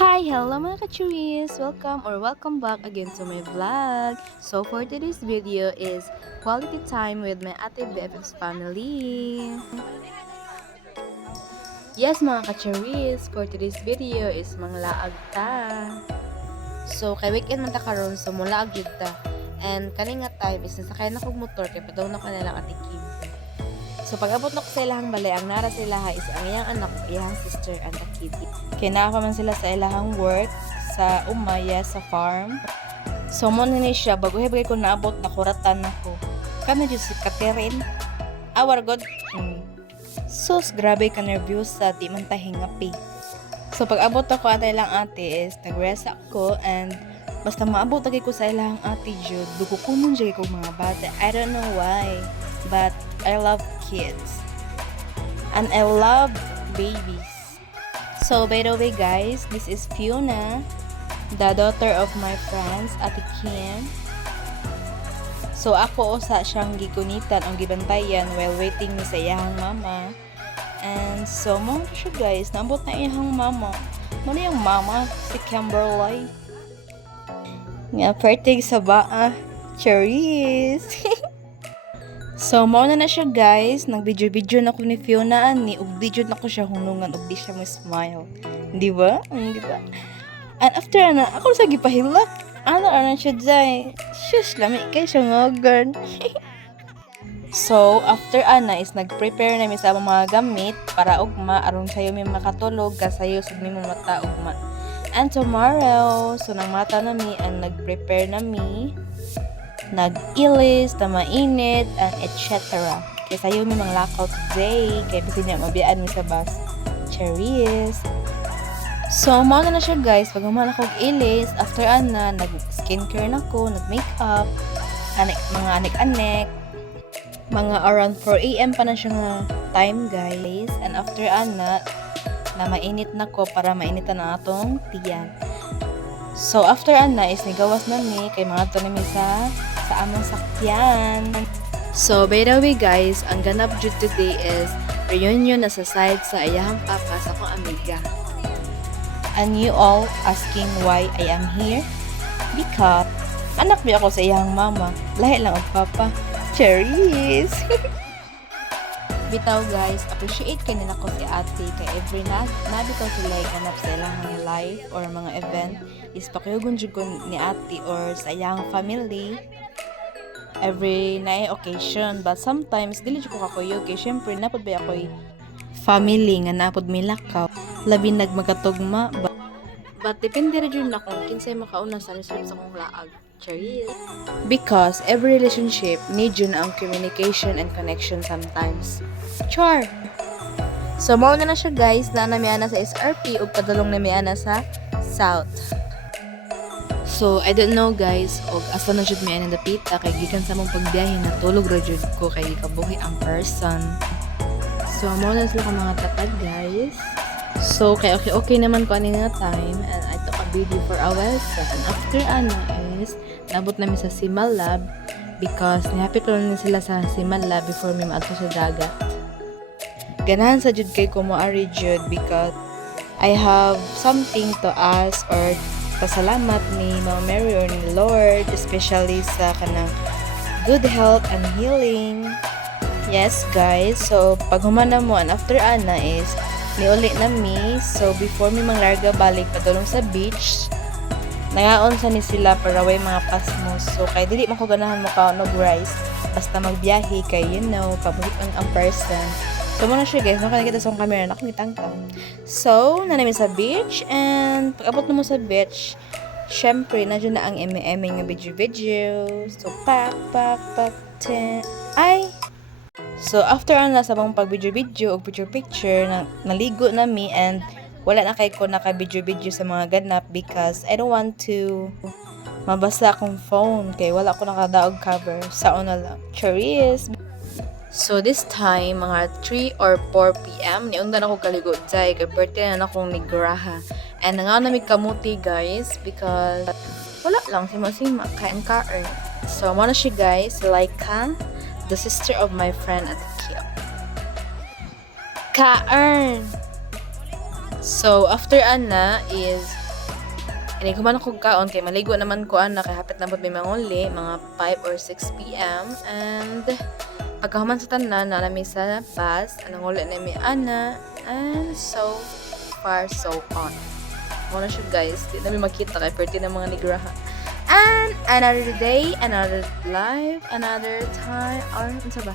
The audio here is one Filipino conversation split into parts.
Hi! Hello mga ka-chewies! Welcome back again to my vlog. So for today's video is quality time with my Ate BFF's family. Yes mga ka-chewies, for today's video is manglaag ta. So kay weekend man ta karon so mulaag jud ta. And kaninga time is nasakay na kog motor kay padaw na ko na lang Ate Kim. So pag-abot na ko sa ilahang balay, ang nara sa ilaha is ang iyang anak, iyang sister, and a kitty. Kaya pa man sila sa ilahang work, sa umaya, sa farm. So mo na siya, bago hebgay ko naabot, nakuratan ako. Kami dyan si Katerin. Awar god. Sus, grabe ka nervyosa, di man tahinga pi. So pag-abot ako at ilang ate is, nag-rest ako and basta maabot lagi ko sa ilahang ate jud, dukukunon jud ko mga bata. I don't know why, but I love kids. And I love babies. So, by the way guys, this is Fiona, the daughter of my friends, Ate Kim. So, ako usa siyang gigunitan o gibantayan while waiting ni sa iyahang mama. And so, mo siya guys, naabot na iyahang mama. Mo na yung mama, si Kimberly. Nga, pertig sa baa. Cherries! So, mauna na siya guys. Nag-video na ko ni Fiona ani. Ug video na ko siya hunungan. Ug di siya mo smile. Di ba? Di ba? And after na, ako sa gipahilak. Ano siya dyan? Shush, lami kay siya ngagan. So, after ana is nag-prepare na mi sa mga gamit para ugma aron sayo mi makatulog kasayo sud mi mata ugma. And tomorrow, so nang mata na mi and nag-prepare na mi. Nag-ilis, na mainit, and etc. Kaya sayo may mga lakaw today. Kaya kasi niya mabiyaan mo sa bus. Cherries. So, mauna na siya guys. Pag umana akong ilis, after ana, nag-skincare na ko, nag-makeup, mga anek-anek. Mga around 4 a.m. pa na siya nga time guys. And after ana, na mainit na ko para mainitan na atong tiyan. So, after ana is nigawas na mi kay mga tanimi sa among sakyan. So, by the way guys, ang ganap jud today is reunion na sa side sa ayahang papa sa akong amiga. And you all asking why I am here? Because anak bi ako sa iyahang mama, lahi lang og papa. Cherries! Bitaw guys, appreciate kay nila ko si ate kay every nabitaw sila ganap sa ilang mga live or mga event is pakiyugon jud ko ni ate or sa iyang family every na occasion, but sometimes dili jud ko kakuyog kay syempre napod ba ako'y family nga napod mi lakaw labi nagmagatugma but depende ra jud na kung kinsay makauna sa reserve sa kong laag. Cherries. Because every relationship need yun ang communication and connection sometimes. Char! So, mauna na siya guys na namiana sa SRP o padalong namiana sa South. So, I don't know guys og asa na jud miana dapita kay gikan sa mong pagbiyahe na tulog ra jud ko kay kabuhi ang person. So, mauna sila ka mga tatag guys. So, kay okay naman ko ani nga time and I took a video for a while and after ano is nabot namin sa Simal Lab because nihapit lang sila sa Simal Lab before mi maadto sa dagat. Ganahan sa jud kay ko moari jud because I have something to ask or pasalamat ni Mama Mary or ni Lord, especially sa kanang good health and healing. Yes guys, so pag humana mo and after ana is niuli na mi, so before mi manglarga balik padulong sa beach, nangaon sa ni sila para way mga pasmos. So kay dili man ko ganahan mo kaunog rice basta magbiyahe kay you know pabuhi ang person. So muna siya guys, nakakita sa camera na akong itangtang. So nanami sa beach and pag abot na mo sa beach, syempre nandiyan na ang eme-eme nga video. So pak ten ay. So after na sa bang pag video og picture na naligo na mi and wala na kay ko naka video sa mga ganap because I don't want to mabasa akong phone kay wala ko nakadaog cover sa una lang. Cherries. So this time mga 3 or 4 PM niundan ako kaligo dai kay birthday na akong ni Graha. And nga na mi kamuti guys because wala lang sima-sima kain. So mo na siya guys, like the sister of my friend at Kia. Kaern. So, after ana is Ini kuman ko kaon kay maligo naman ko ana kay hapit na pod may manguli mga 5 or 6 p.m. And pagkahuman sa tanan na nami sa bus anong uli na mi ana and so far so on. Muna siya guys, di namin makita kay perti ng mga nigraha. And another day, another life, another time, or ano ba?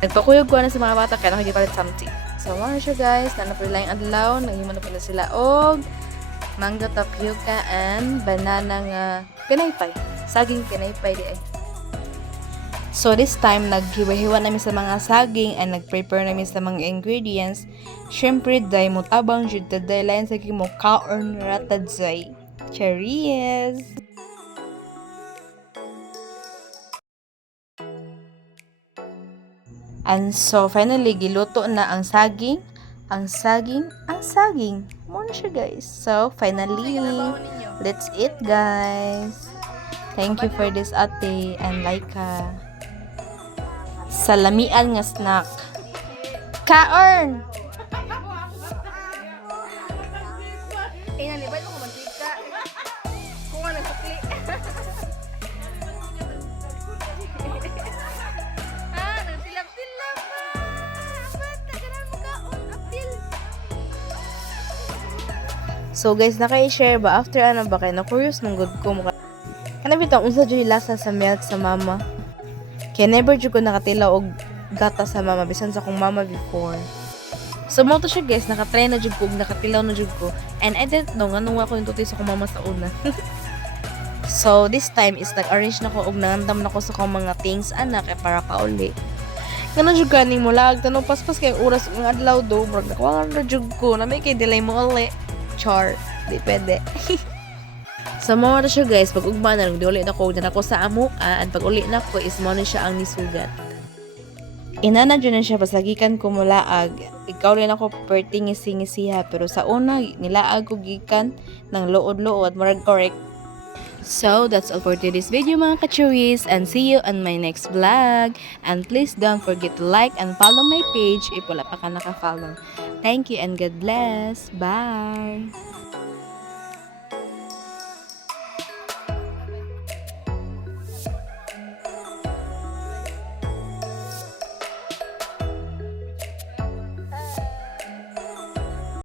Nagpakuyog ko na sa mga bata kaya nakikipalit something. So muna siya guys, nanapilay ang adlaw, naghiman na sila og mango tapioca and banana nga pinaypay. Saging pinaypay di ay. So this time naghiwa-hiwa namin sa mga saging and nag-prepare namin sa mga ingredients. Syempre day mo tabang jud day lain sa mo kaon ratad zay. Cheers. And so finally giluto na ang saging. Muna siya guys. So finally, let's eat guys. Thank you for this ate and Laika. Salamian nga snack. Kaon! Nalibay mo mantika. Kung ano sukli. Nagtilap-tilap pa. Ba't nagaran mo kaon? Apil. So guys, naka-share ba? After ano ba kayo? Na-curious mong good ko. Ano bitang unsa dyan lasa sa milk sa mama? Kaya never dyan ko nakatilaw og gata sa mama. Bisan sa kong mama before. So mo to siya guys, nakatry na jud ko, nakatilaw na jud ko. And I didn't know, nga nung ako yung tutoy sa kong mama sa una. So this time is nag-arrange na ko og nangandam na ko sa kong mga things anak kay para kauli. Nga jud ganing mo lag, tanong paspas kay oras ng adlaw do, murag nakuha na jud ko, na may kay delay mo uli. Char, depende. So mo na siya guys, pag ugma na, di uli na ko, na ako sa amuka, and pag uli na ko is mo na siya ang nisugat. Inana dyan na siya, pasagikan ko mulaag. Ikaw rin ako perting ngisi-ngisiha. Pero sa una, nilaag ko gikan ng lood-lood. Marag correct. So, that's all for today's video mga ka-chewies. And see you on my next vlog. And please don't forget to like and follow my page if wala pa ka naka-follow. Thank you and God bless. Bye!